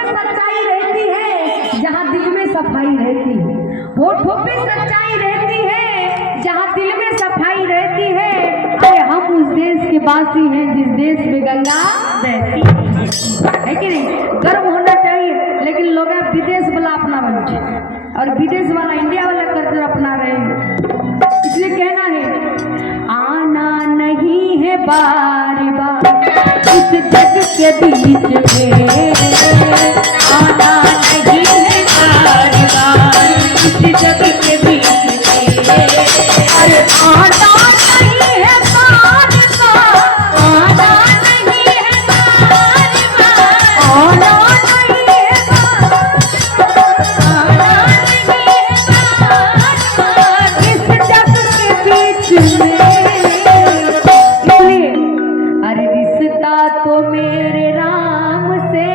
पे सच्चाई रहती है जहाँ दिल में सफाई रहती है। होठों पे सच्चाई रहती है जहाँ दिल में सफाई रहती है। अरे हम उस देश के वासी हैं जिस देश में गंगा बहती है कि नहीं? गर्व होना चाहिए। लेकिन लोग विदेश वाला अपना बन और विदेश वाला इंडिया वाला कल्चर अपना रहे हैं। इसलिए कहना है आना नहीं है बार बार इस जग के बीच में, आना नहीं है बार बार इस जग के बीच में। अरे आना नहीं है बार बार, आना नहीं है बार बार, आना नहीं है बार, आना नहीं है बार बार इस जग के बीच में। इसलिए अरे रिश्ता तो मेरे राम से,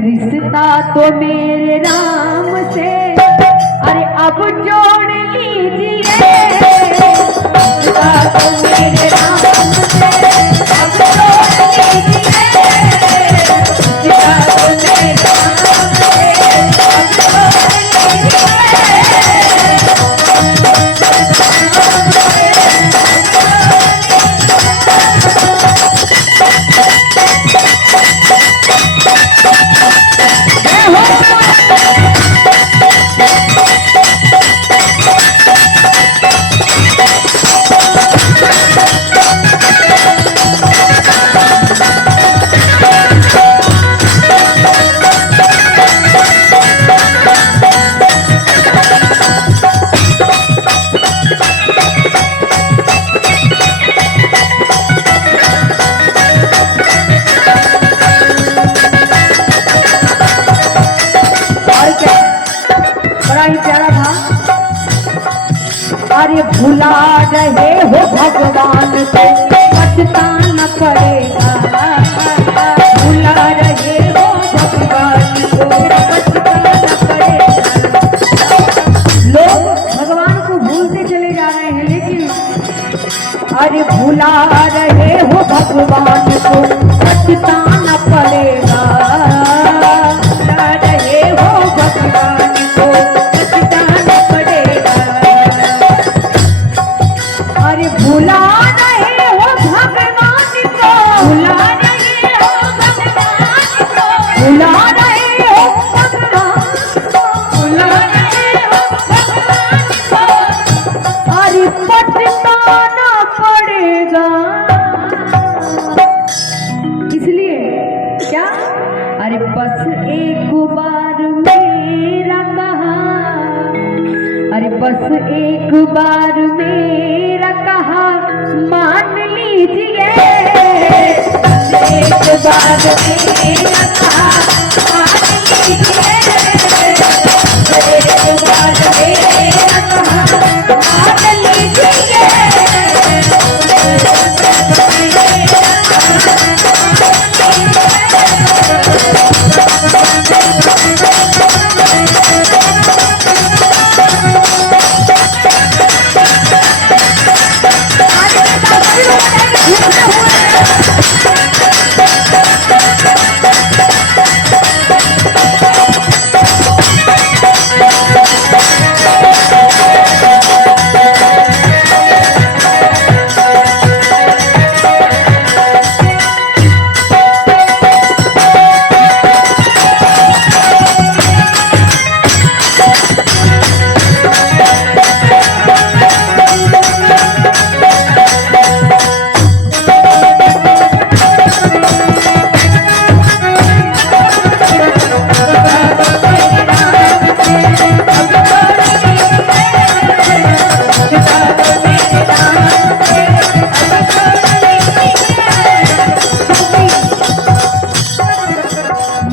रिश्ता तो मेरे राम से, अरे अब जोड़ लीजिए। रिश्ता तो मेरे राम से अब जोड़ लीजिए। रिश्ता तो मेरे राम से अब जोड़ अरे भुला रहे हो भगवान को पछताना पड़ेगा। भुला रहे हो भगवान को पछताना पड़ेगा। लोग भगवान को भूलते चले जा रहे हैं, लेकिन अरे भुला रहे हो भगवान को पछताना पड़ेगा। भुला रहे हो भगवान को पछताना पड़ेगा। अरे भुला रहे हो भगवान को, भुला रहे हो भगवान को, भुला रहे हो भगवान को, भुला रहे हो भगवान को। अरे पछताना पड़ेगा। इसलिए क्या? अरे बस एक बार मेरा कहा, अरे बस एक बार मेरा कहा मान लीजिए। एक बार मेरा कहा मान लीजिए। एक बार मेरा कहा मान लीजिए।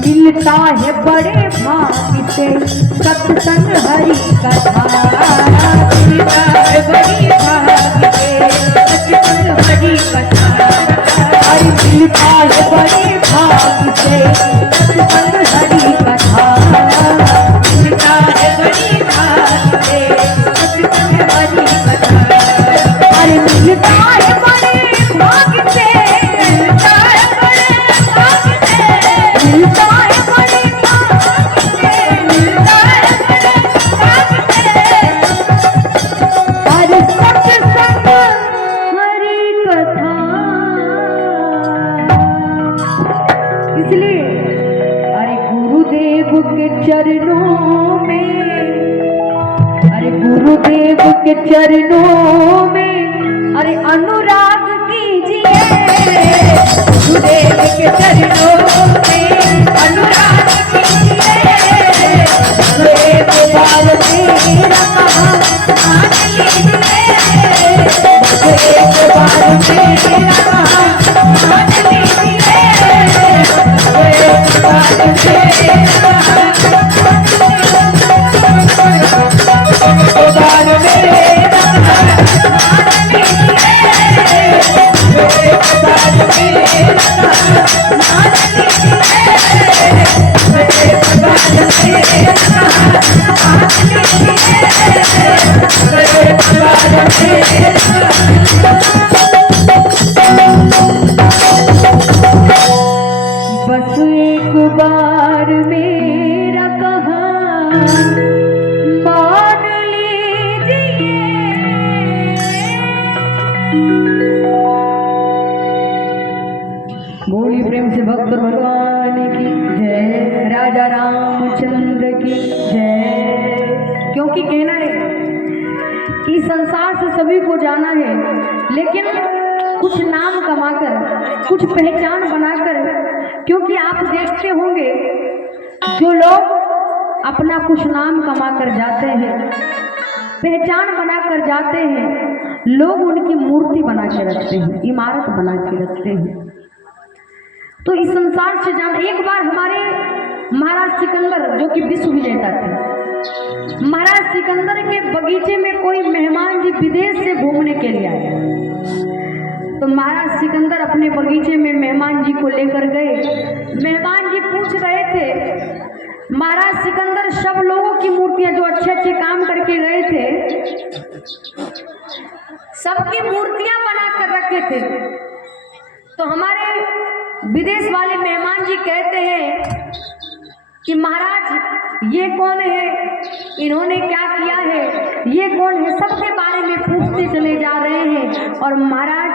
मिलता है बड़े भाग से सत्संग हरि कथा। मिलता है बड़े भाग से सत्संग हरि कथा। अरे मिलता है बड़े भाग से सत्संग हरि कथा। मिलता है बड़े भाग से सत्संग हरि कथा। अरे मिलता है बड़े भाग से, मिलता है बड़े भाग से, मिलता है अरे गुरुदेव के चरणों में, अरे गुरुदेव के चरणों में अरे अनुराग कीजिए, गुरुदेव के चरणों में अनुराग कीजिए, एक बार मेरा मान लीजिए, एक बार मेरा मान लीजिए, एक बार बस एक बार मेरा कहा मान लीजिए, बोली प्रेम से भक्त भगवान की जय, राजा रामचंद्र की जय। क्योंकि कहना है कि संसार से सभी को जाना है, लेकिन कुछ नाम कमाकर, कुछ पहचान बनाकर, क्योंकि आप देखते होंगे जो लोग अपना कुछ नाम कमाकर जाते हैं, पहचान बनाकर जाते हैं, लोग उनकी मूर्ति बना के रखते हैं, इमारत बना के रखते हैं। तो इस संसार से जाना, एक बार हमारे महाराज सिकंदर जो कि विश्व विजेता थे, महाराज सिकंदर के बगीचे में कोई मेहमान जी विदेश से घूमने के लिए आए। तो महाराज सिकंदर अपने बगीचे में मेहमान जी को लेकर गए। मेहमान जी पूछ रहे थे, महाराज सिकंदर सब लोगों की मूर्तियां जो अच्छे अच्छे काम करके गए थे, सबकी मूर्तियां बना कर रखे थे। तो हमारे विदेश वाले मेहमान जी कहते हैं कि महाराज ये कौन है, इन्होंने क्या किया है, ये कौन है, सबके बारे में पूछते चले जा रहे हैं। और महाराज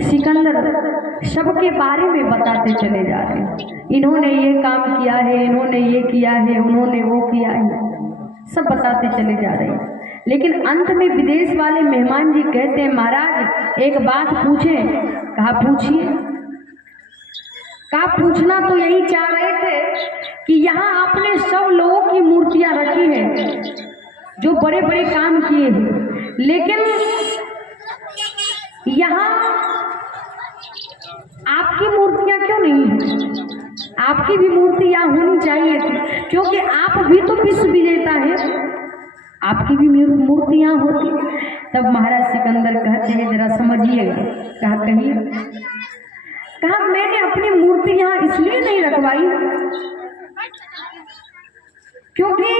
सिकंदर सबके बारे में बताते चले जा रहे हैं, इन्होंने ये काम किया है, इन्होंने ये किया है, उन्होंने वो किया है, सब बताते चले जा रहे हैं। लेकिन अंत में विदेश वाले मेहमान जी कहते हैं, महाराज एक बात पूछें। कहा पूछिए। कहा पूछना तो यही चाह रहे थे कि यहाँ आपने सब लोगों की मूर्तियां रखी हैं जो बड़े बड़े काम किए हैं, लेकिन यहाँ आपकी मूर्तियां क्यों नहीं है? आपकी भी मूर्ति यहाँ होनी चाहिए थी, क्योंकि आप भी तो विश्व विजेता है, आपकी भी मूर्ति यहाँ होती। तब महाराज सिकंदर कहते हैं, जरा समझिएगा। कहा कहिए। कहा मैंने अपनी मूर्ति यहाँ इसलिए नहीं रखवाई क्योंकि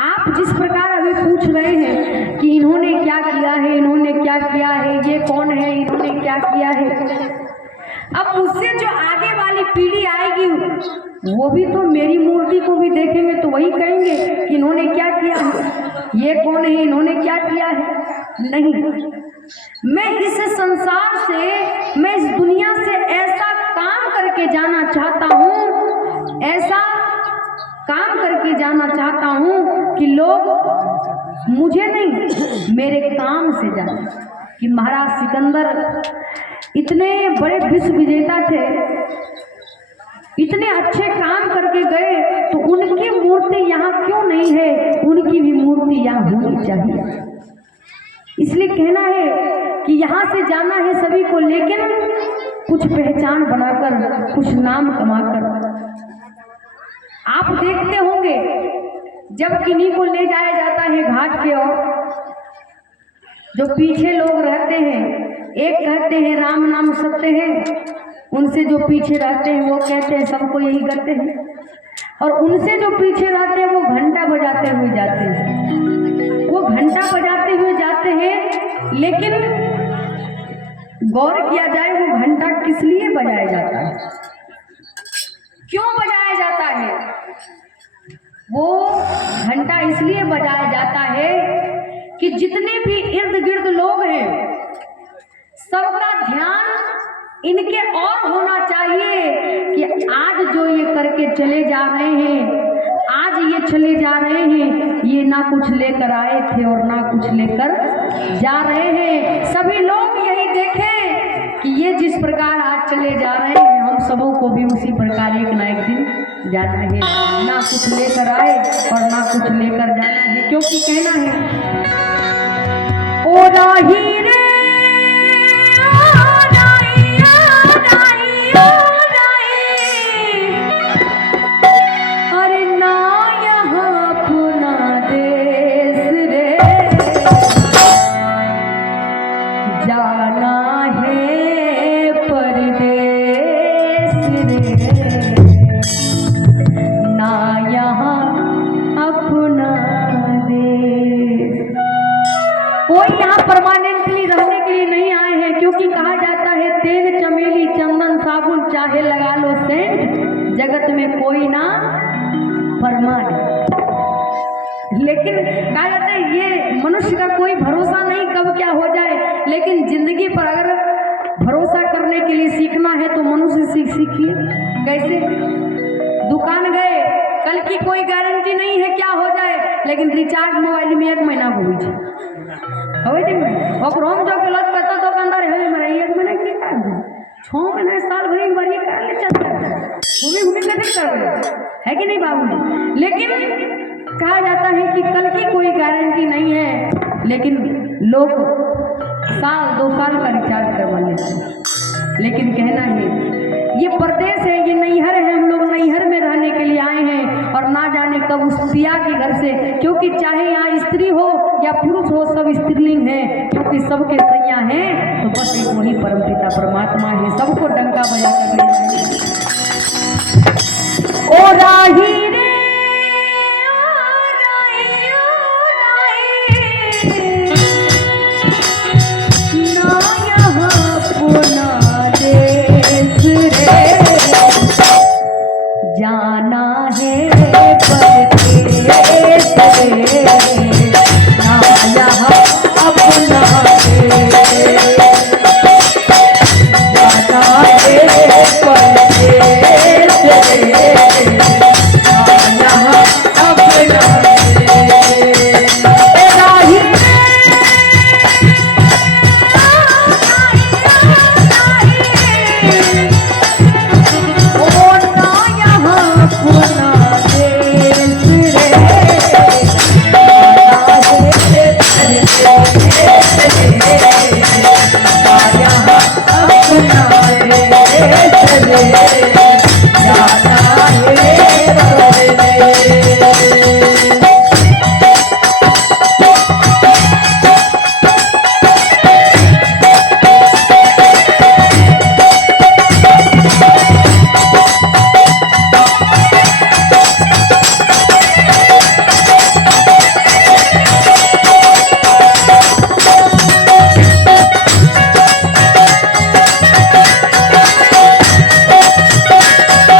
आप जिस प्रकार अभी पूछ रहे हैं कि इन्होंने क्या किया है, इन्होंने क्या किया है, ये कौन है, इन्होंने क्या किया है, अब मुझसे जो आगे वाली पीढ़ी आएगी वो भी तो मेरी मूर्ति को भी देखेंगे तो वही कहेंगे कि इन्होंने क्या किया है, ये कौन है, इन्होंने क्या किया है। नहीं, मैं इस संसार से, मैं इस दुनिया से ऐसा काम करके जाना चाहता हूँ, ऐसा काम करके जाना चाहता हूँ कि लोग मुझे नहीं मेरे काम से जाने। कि महाराज सिकंदर इतने बड़े विश्व विजेता थे, इतने अच्छे काम करके गए, तो उनकी मूर्ति यहाँ क्यों नहीं है? उनकी भी मूर्ति यहाँ होनी चाहिए। इसलिए कहना है कि यहाँ से जाना है सभी को, लेकिन कुछ पहचान बनाकर, कुछ नाम कमाकर। आप देखते होंगे जब किन्हीं को ले जाया जाता है घाट के ओर, जो पीछे लोग रहते हैं, एक कहते हैं राम नाम सत्य है, उनसे जो पीछे रहते हैं वो कहते हैं सबको यही करते हैं, और उनसे जो पीछे रहते हैं वो घंटा बजाते हुए जाते हैं, वो घंटा बजाते हुए जाते हैं। लेकिन गौर किया जाए वो घंटा किस लिए बजाया जाता है, क्यों बजाया जाता है? वो घंटा इसलिए बजाया जाता है कि जितने भी इर्द गिर्द लोग हैं सबका ध्यान इनके और होना चाहिए कि आज जो ये करके चले जा रहे हैं, आज ये चले जा रहे हैं, ये ना कुछ लेकर आए थे और ना कुछ लेकर जा रहे हैं। सभी लोग यही देखें कि ये जिस प्रकार आज चले जा रहे हैं, हम सबों को भी उसी प्रकार एक ना एक दिन जाना है। ना कुछ लेकर आए और ना कुछ लेकर जाना है, क्योंकि कहना है ओ राही रे परमानेंटली रहने के लिए नहीं आए हैं, क्योंकि कहा जाता है तेल चमेली चंदन साबुन चाहे लगा लो सेंट, जगत में कोई ना परमानेंट। लेकिन कहा जाता है ये मनुष्य का कोई भरोसा नहीं कब क्या हो जाए, लेकिन जिंदगी पर अगर भरोसा करने के लिए सीखना है तो मनुष्य सीखिए। कैसे? दुकान गए, कल की कोई गारंटी नहीं है क्या हो जाए, लेकिन रिचार्ज मोबाइल में 1 महीना हो जाए और हम जो गलत करता दुकानदार है मेरा 1 महीना की कर दो 6 महीने साल भर एक बार ये कर ले चलता घूमी कर है कि नहीं बाबू। लेकिन कहा जाता है कि कल की कोई गारंटी नहीं है, लेकिन लोग साल 2 साल का रिचार्ज करवा लेते हैं। लेकिन कहना है ये परदेश है, ये नैहर है, हम लोग नैहर में रहने के लिए आए हैं और ना जाने कब उस पिया के घर से, क्योंकि चाहे यहाँ स्त्री हो या पुरुष हो सब स्त्रीलिंग है, क्योंकि सबके सैया हैं तो बस एक वही परमपिता परमात्मा है, सबको डंका बजा कर ले जाएंगे। ओ राही रे जाना है परदेस रे, ना यहाँ अपना रे, जाना है परदेस रे, ना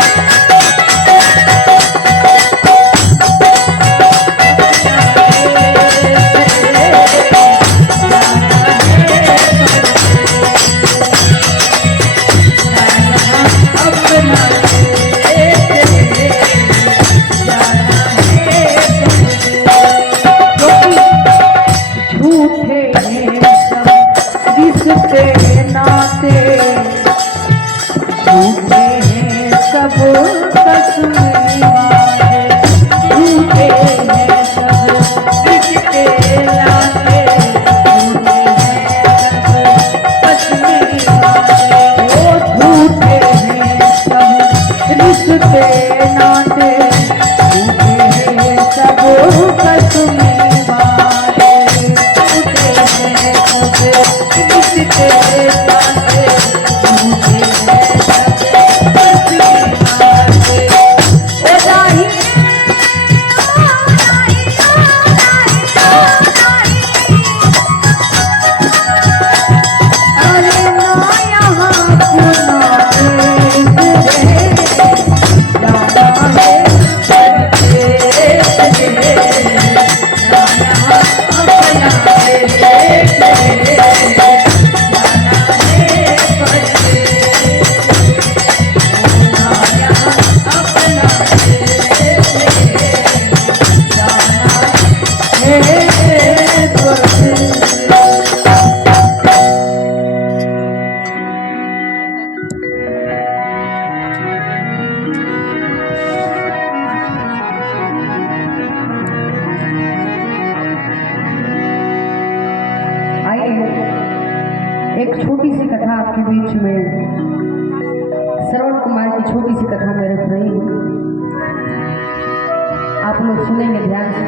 यहाँ अपना छोटी सी कथा आपके बीच में श्रवण कुमार की छोटी सी कथा मैं रख रही हूँ, आप लोग सुनेंगे ध्यान से।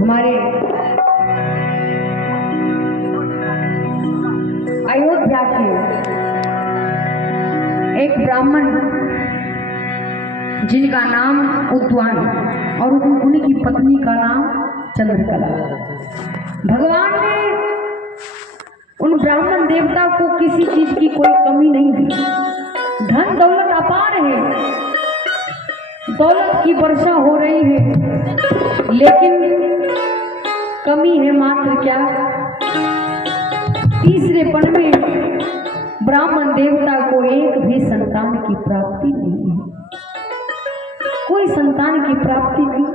हमारे अयोध्या के एक ब्राह्मण जिनका नाम उद्वान और उन्हीं की पत्नी का नाम चंद्रकला। भगवान ने उन ब्राह्मण देवता को किसी चीज की कोई कमी नहीं दी। धन दौलत अपार है, दौलत की वर्षा हो रही है, लेकिन कमी है मात्र क्या, तीसरेपन में ब्राह्मण देवता को एक भी संतान की प्राप्ति नहीं है, कोई संतान की प्राप्ति नहीं।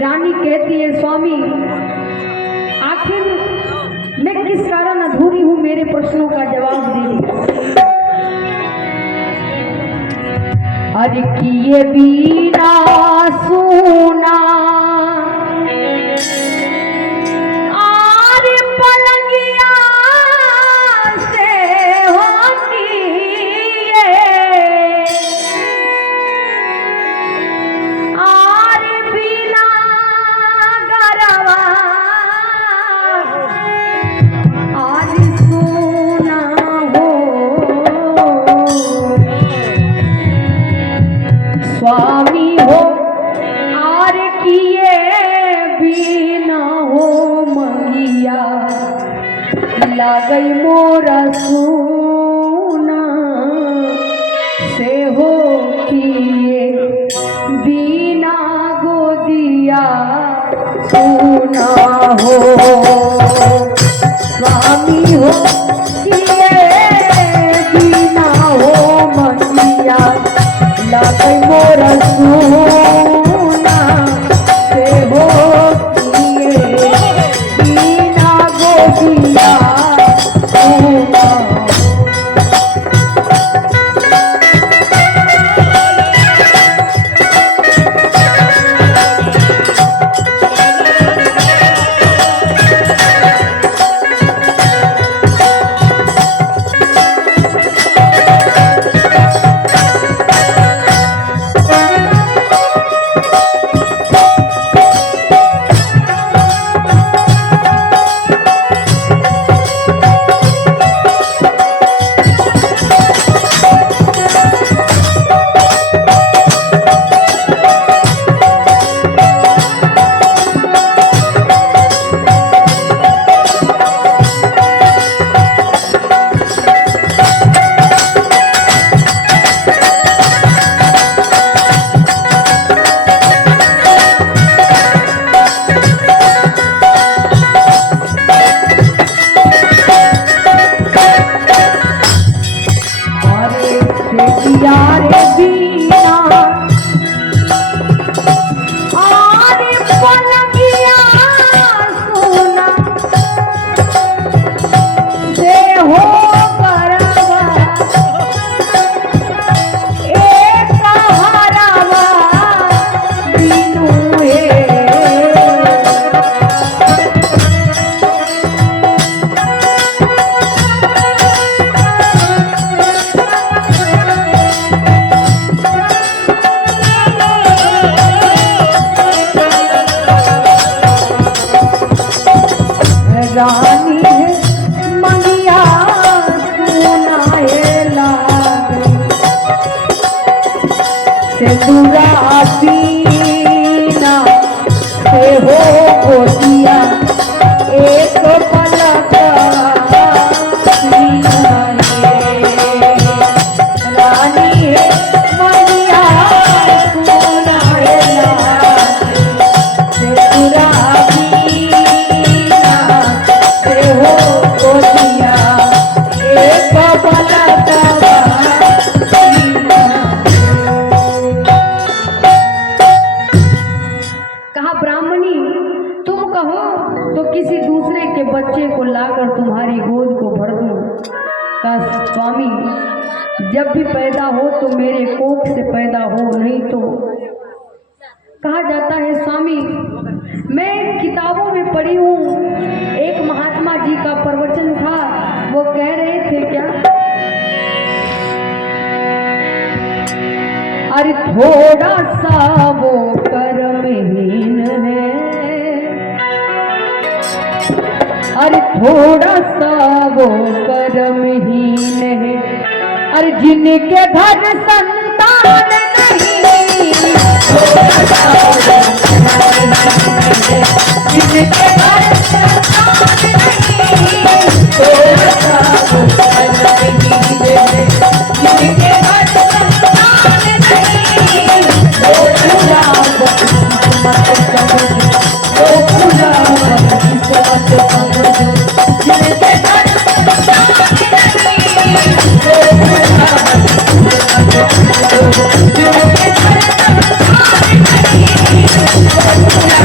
रानी कहती है स्वामी आखिर मैं किस कारण अधूरी हूं, मेरे प्रश्नों का जवाब दे। अरे किए बीना सुना स्वामी हो आर किए बिना हो मंगिया, लगई मोरा सुना से हो किए बिना गोदिया सुना हो। स्वामी हो किए बिना हो मंगिया, लगई मोरा सुना से हो किए बिना गोदिया सुना। रानी मंगिया सुनाए लागे, सिंदूरा पीना से हो गोदिया, एक पलक रानी मंगिया सुनाए लागे, सिंदूरा किसी दूसरे के बच्चे को लाकर तुम्हारी गोद को भर दूं, का स्वामी जब भी पैदा हो तो मेरे कोख से पैदा हो, नहीं तो कहा जाता है स्वामी। मैं किताबों में पढ़ी हूँ, एक महात्मा जी का प्रवचन था, वो कह रहे थे क्या, अरे थोड़ा सा वो कर्महीन है, अरे थोड़ा सा वो कर्महीन है, अरे जिनके घर संतान नहीं, थोड़ा सा जिनके घर संतान नहीं, थोड़ा सा वो कर्महीन है, जिनके घर संतान नहीं, वो पूरा मत समझो, वो पूरा मत समझो, जिनके घर संतान नहीं, वो पूरा मत समझो, जिनके घर संतान नहीं, वो पूरा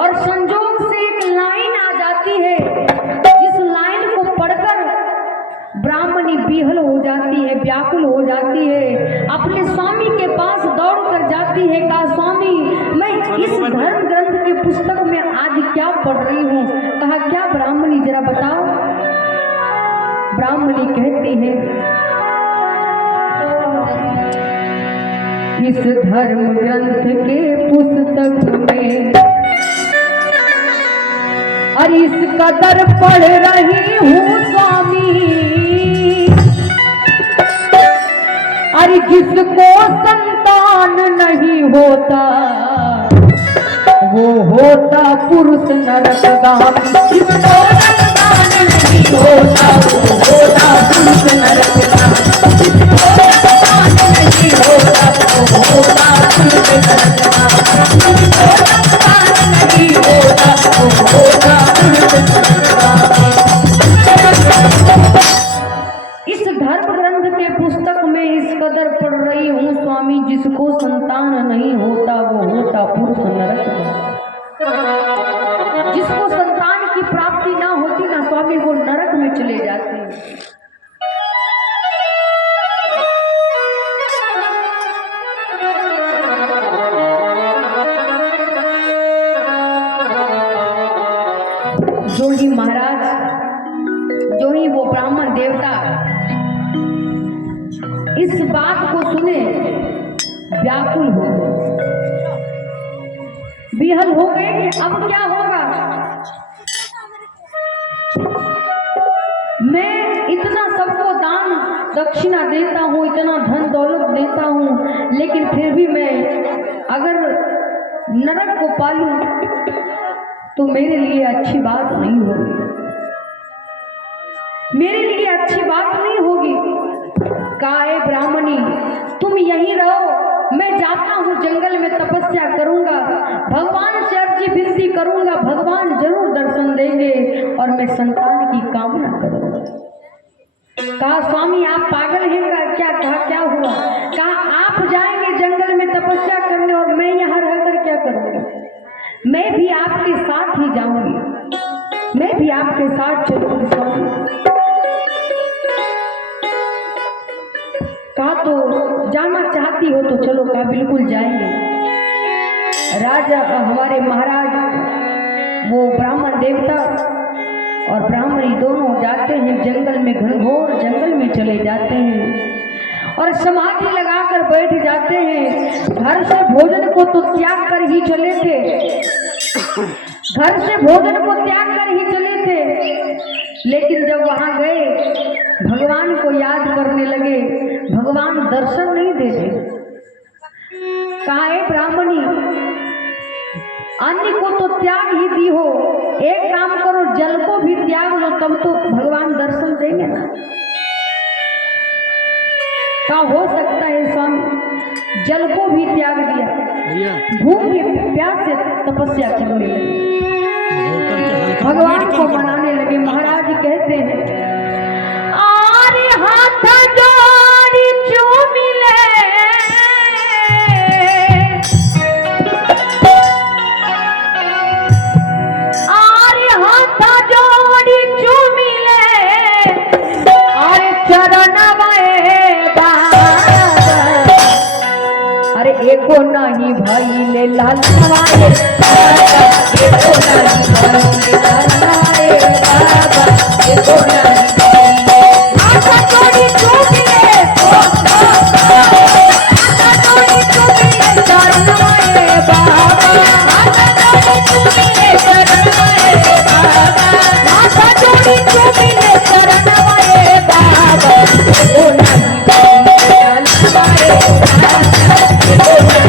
और संजोग से एक लाइन आ जाती है, जिस लाइन को पढ़कर ब्राह्मणी विहल हो जाती है, व्याकुल हो जाती है, अपने स्वामी के पास दौड़ कर जाती है, कहा स्वामी मैं इस धर्म ग्रंथ के पुस्तक में आज क्या पढ़ रही हूँ। कहा क्या ब्राह्मणी जरा बताओ। ब्राह्मणी कहती है इस धर्म ग्रंथ के पुस्तक में और इस कदर पढ़ रही हूँ स्वामी, अरे जिसको संतान नहीं होता वो होता पुरुष नरकगामी, जिसको संतान नहीं होता वो होता पुरुष नरकगामी, जिसको संतान नहीं होता वो होता पुरुष नरकगामी, जिसको संतान नहीं होता वो होता पुरुष नरकगामी। इस धर्म ग्रंथ के पुस्तक में इस कदर पढ़ रही हूँ स्वामी, जिसको संतान नहीं होता वो होता पुरुष नरक, जिसको संतान की प्राप्ति ना होती ना स्वामी वो नरक में चले जाते हैं। जो ही महाराज, जो ही वो ब्राह्मण देवता इस बात को सुने व्याकुल हो गए, विहल हो गए कि अब क्या होगा। मैं इतना सबको दान दक्षिणा देता हूँ, इतना धन दौलत देता हूँ, लेकिन फिर भी मैं अगर नरक को पालूं तो मेरे लिए अच्छी बात नहीं होगी, मेरे लिए अच्छी बात नहीं होगी। काहे ब्राह्मणी तुम यहीं रहो, मैं जाता हूँ जंगल में तपस्या करूंगा, भगवान से अर्जी विनती करूंगा, भगवान जरूर दर्शन देंगे और मैं संतान की कामना करूंगा। कहा स्वामी आप पागल हैं क्या? कहा क्या हुआ? कहा आप जाएंगे जंगल में तपस्या करने और मैं यहाँ रहकर क्या करूंगा? मैं भी आपके साथ ही जाऊंगी, मैं भी आपके साथ चलूंगी स्वामी। कहा तो जाना चाहती हो तो चलो। कहा बिल्कुल जाएंगे। राजा हमारे महाराज वो ब्राह्मण देवता और ब्राह्मणी दोनों जाते हैं जंगल में, घनघोर जंगल में चले जाते हैं और समाधि लगाकर बैठ जाते हैं। घर से भोजन को तो त्याग कर ही चले थे, घर से भोजन को त्याग कर ही चले थे, लेकिन जब वहां गए भगवान को याद करने लगे, भगवान दर्शन नहीं देते। कहा है ब्राह्मणी अन्न को तो त्याग ही दी हो, एक काम करो जल को भी त्याग लो, तब तो भगवान दर्शन देंगे ना। क्या हो सकता है स्वामी, जल को भी त्याग दिया, भूख के प्यास से तपस्या करने लगे, भगवान को मनाने लगे। महाराज कहते हैं भइले लालवाए बाबा एको नाही भइले लालवाए बाबा एको नाही भइले आशा तोड़ी चुमिले आशा तोड़ी चुमिले चरणवाए बाबा आशा तोड़ी चुमिले चरणवाए बाबा आशा तोड़ी चुमिले चरणवाए बाबा एको नाही भइले लालवाए बाबा एको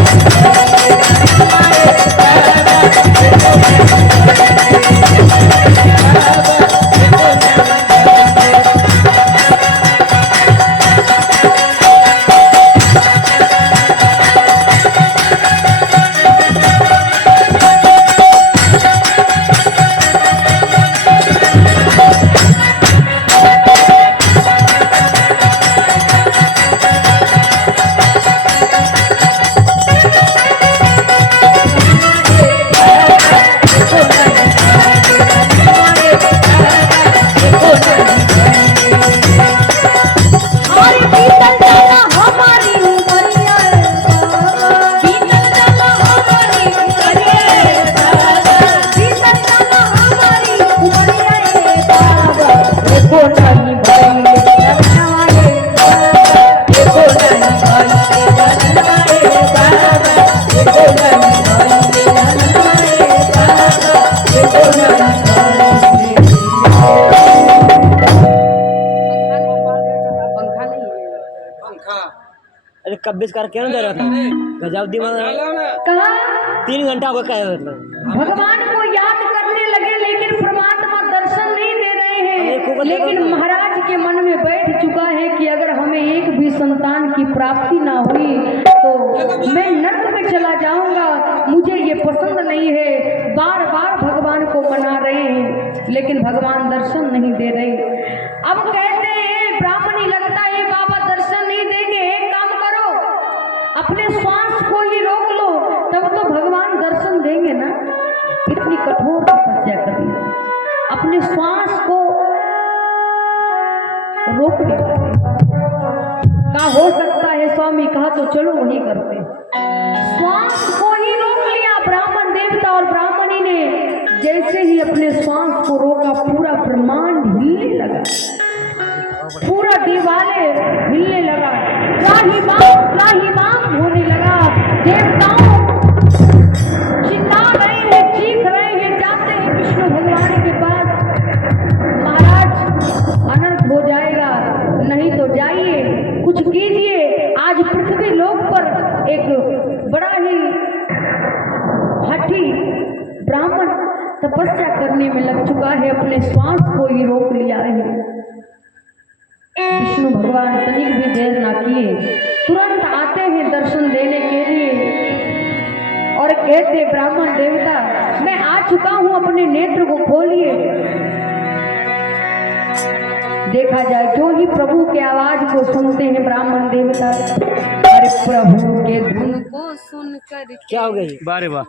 अरे कब्बिस कर क्यों दे रहा था गजब दिमाग कहा 3 घंटा हो गया मतलब भगवान को याद करने लगे लेकिन परमात्मा दर्शन नहीं दे रहे हैं। लेकिन महाराज के मन में बैठ चुका है कि अगर हमें एक भी संतान की प्राप्ति ना हुई तो मैं नरक में चला जाऊंगा, मुझे ये पसंद नहीं है। बार बार भगवान को मना रहे हैं लेकिन भगवान दर्शन नहीं दे रहे। अब कहते हैं ब्राह्मणी लगता है बाबा दर्शन नहीं देंगे, एक काम करो अपने श्वास को ही रोक लो तब तो भगवान दर्शन देंगे ना। इतनी कठोर तपस्या करनी, अपने श्वास को रोकने लगे। कहा हो सकता है स्वामी, कहा तो चलो वही करते। श्वास को ही रोक लिया ब्राह्मण देवता और ब्राह्मणी ने। जैसे ही अपने श्वास को रोका पूरा ब्रह्मांड हिलने लगा, पूरा दिवाले हिलने लगा, त्राहिमाम होने लगा। देवताओं चिल्ला रहे हैं, चीख रहे हैं, जाते हैं विष्णु भगवान के पास। महाराज अनर्थ हो जाएगा, नहीं तो जाइए कुछ कीजिए। आज पृथ्वी लोक पर एक बड़ा ही हठी ब्राह्मण तपस्या करने में लग चुका है, अपने श्वास को ही रोक लिया है। विष्णु भगवान तनिक भी देर ना किए, तुरंत आते हैं दर्शन देने के लिए और कहते ब्राह्मण देवता मैं आ चुका हूं, अपने नेत्र को खोलिए। देखा जाए जो ही प्रभु के आवाज को सुनते हैं ब्राह्मण देवता, अरे प्रभु के धुन को सुनकर क्या हो गई? बारे वाह